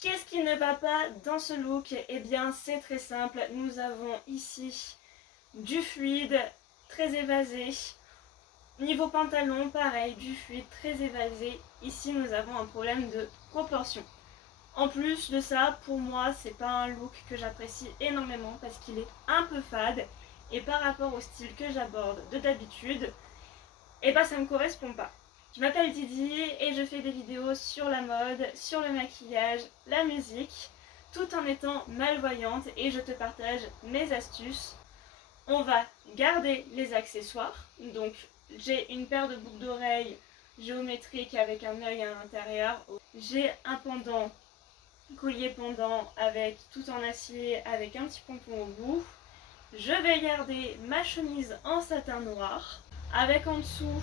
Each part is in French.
Qu'est-ce qui ne va pas dans ce look? Eh bien c'est très simple, nous avons ici du fluide très évasé. Niveau pantalon, pareil, du fluide très évasé. Ici nous avons un problème de proportion. En plus de ça, pour moi, c'est pas un look que j'apprécie énormément parce qu'il est un peu fade et par rapport au style que j'aborde de d'habitude, et bah ça me correspond pas. Je m'appelle Didi et je fais des vidéos sur la mode, sur le maquillage, la musique, tout en étant malvoyante et je te partage mes astuces. On va garder les accessoires, donc j'ai une paire de boucles d'oreilles géométriques avec un œil à l'intérieur, j'ai un pendant, collier pendant avec tout en acier avec un petit pompon au bout. Je vais garder ma chemise en satin noir avec en dessous.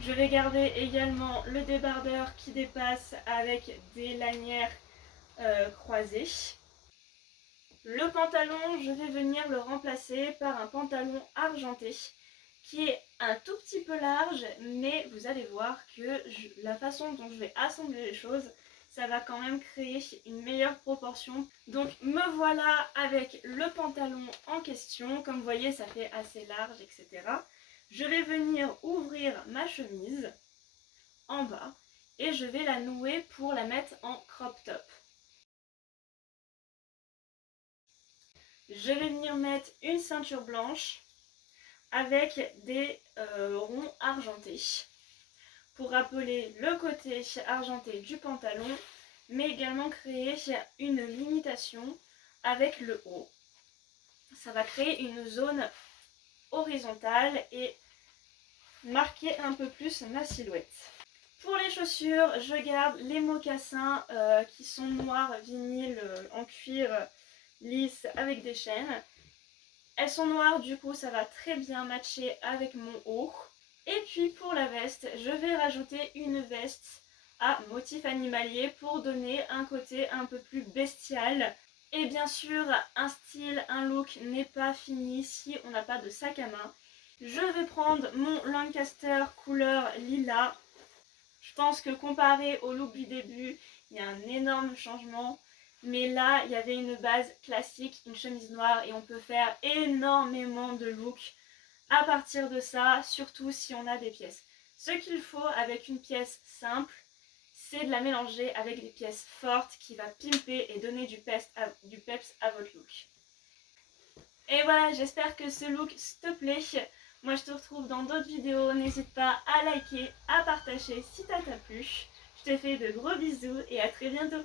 Je vais garder également le débardeur qui dépasse avec des lanières croisées. Le pantalon, je vais venir le remplacer par un pantalon argenté qui est un tout petit peu large, mais vous allez voir que la façon dont je vais assembler les choses, ça va quand même créer une meilleure proportion. Donc me voilà avec le pantalon en question. Comme vous voyez, ça fait assez large, etc. Je vais venir ouvrir ma chemise en bas et je vais la nouer pour la mettre en crop top. Je vais venir mettre une ceinture blanche avec des ronds argentés pour rappeler le côté argenté du pantalon, mais également créer une limitation avec le haut. Ça va créer une zone horizontale et marquer un peu plus ma silhouette. Pour les chaussures, je garde les mocassins qui sont noirs vinyle en cuir lisse avec des chaînes. Elles sont noires, du coup ça va très bien matcher avec mon haut. Et puis pour la veste, je vais rajouter une veste à motif animalier pour donner un côté un peu plus bestial. Et bien sûr, un style, un look n'est pas fini si on n'a pas de sac à main. Je vais prendre mon Lancaster couleur lilas. Je pense que comparé au look du début, il y a un énorme changement. Mais là, il y avait une base classique, une chemise noire, et on peut faire énormément de looks à partir de ça, surtout si on a des pièces. Ce qu'il faut avec une pièce simple, c'est de la mélanger avec des pièces fortes qui va pimper et donner du peps à votre look. Et voilà, j'espère que ce look te plaît. Moi, je te retrouve dans d'autres vidéos. N'hésite pas à liker, à partager si ça t'a plu. Je te fais de gros bisous et à très bientôt.